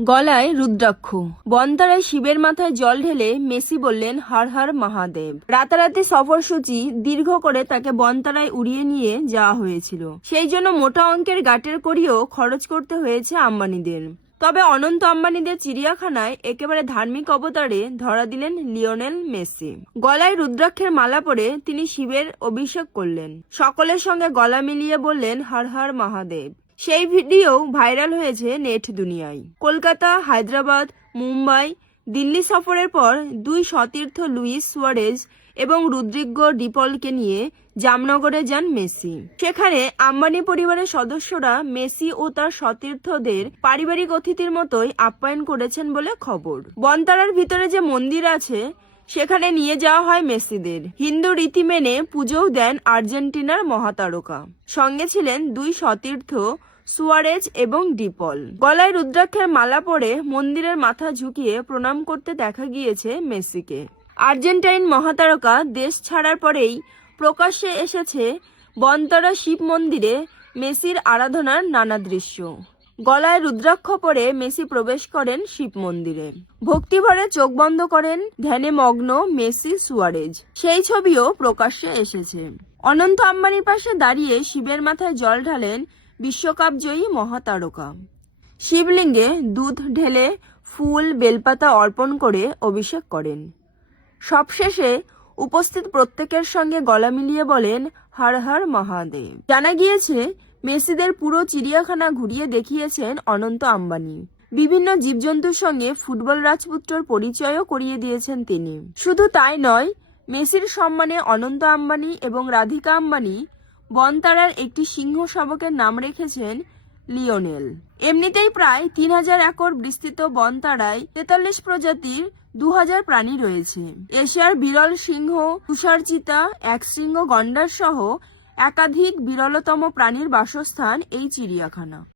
গলায় রুদ্রাক্ষ। বনতারায় শিবের মাথায় জল ঢেলে মেসি বললেন হর হর মহাদেব। রাতারাতি সফরসূচি দীর্ঘ করে তাকে বনতারায় উড়িয়ে নিয়ে যাওয়া হয়েছিল। সেই জন্য মোটা অঙ্কের গাটের কড়িও খরচ করতে হয়েছে আম্বানিদের। তবে অনন্ত আম্বানিদের চিড়িয়াখানায় একেবারে ধার্মিক অবতারে ধরা দিলেন লিওনেল মেসি। গলায় রুদ্রাক্ষের মালা পরে তিনি শিবের অভিষেক করলেন। সকলের সঙ্গে গলা মিলিয়ে বললেন হর হর মহাদেব। সেই ভিডিও ভাইরাল হয়েছে নেট দুনিয়ায়। কলকাতা, হায়দ্রাবাদ, মুম্বাই, দিল্লি সফরের পর দুই সতীর্থ লুইস সুয়ারেজ এবং রদ্রিগো ডিপলকে নিয়ে জামনগরে যান মেসি। সেখানে আম্বানি পরিবারের সদস্যরা মেসি ও তার সতীর্থদের পারিবারিক অতিথির মতোই আপ্যায়ন করেছেন বলে খবর। বনতারার ভিতরে যে মন্দির আছে সেখানে নিয়ে যাওয়া হয় মেসিদের। হিন্দু রীতি মেনে পুজোও দেন আর্জেন্টিনার মহাতারকা। সঙ্গে ছিলেন দুই সতীর্থ সুয়ারেজ এবং ডিপল। গলায় রুদ্রাক্ষের মালা পরে মন্দিরের মাথা ঝুঁকিয়ে প্রণাম করতে দেখা গিয়েছে মেসিকে। আর্জেন্টাইন মহাতারকা দেশ ছাড়ার পরেই প্রকাশ্যে এসেছে বনতারা শিব মন্দিরে মেসির আরাধনার নানা দৃশ্য। গলায় রুদ্রাক্ষ পরে মেসি প্রবেশ করেন শিব মন্দিরে। ভক্তিভরে চোখ বন্ধ করেন ধ্যানে মগ্ন মেসি সুয়ারেজ। সেই ছবিও প্রকাশ্যে এসেছে। অনন্ত আম্বানির পাশে দাঁড়িয়ে শিবের মাথায় জল ঢালেন বিশ্বকাপ জয়ী মহাতারকা। শিবলিঙ্গে দুধ ঢেলে ফুল বেলপাতা অর্পণ করে অভিষেক করেন। সবশেষে উপস্থিত প্রত্যেকের সঙ্গে গলা মিলিয়ে বলেন হর হর মহাদেব। জানা গিয়েছে মেসিদের পুরো চিড়িয়াখানা ঘুরিয়ে দেখিয়েছেন অনন্ত আম্বানি। বিভিন্ন জীবজন্তুর সঙ্গে ফুটবল রাজপুত্রর পরিচয়ও করিয়ে দিয়েছেন তিনি। শুধু তাই নয়, মেসির সম্মানে অনন্ত আম্বানি এবং রাধিকা আম্বানি বনতারার একটি সিংহ শাবকের নাম রেখেছেন লিওনেল। এমনিতেই প্রায় 3000 একর বিস্তৃত বনতারায় 43 প্রজাতির 2000 প্রাণী রয়েছে। এশিয়ার বিরল সিংহ, তুষার চিতা, একশৃঙ্গ গন্ডার সহ একাধিক বিরলতম প্রাণীর বাসস্থান এই চিড়িয়াখানা।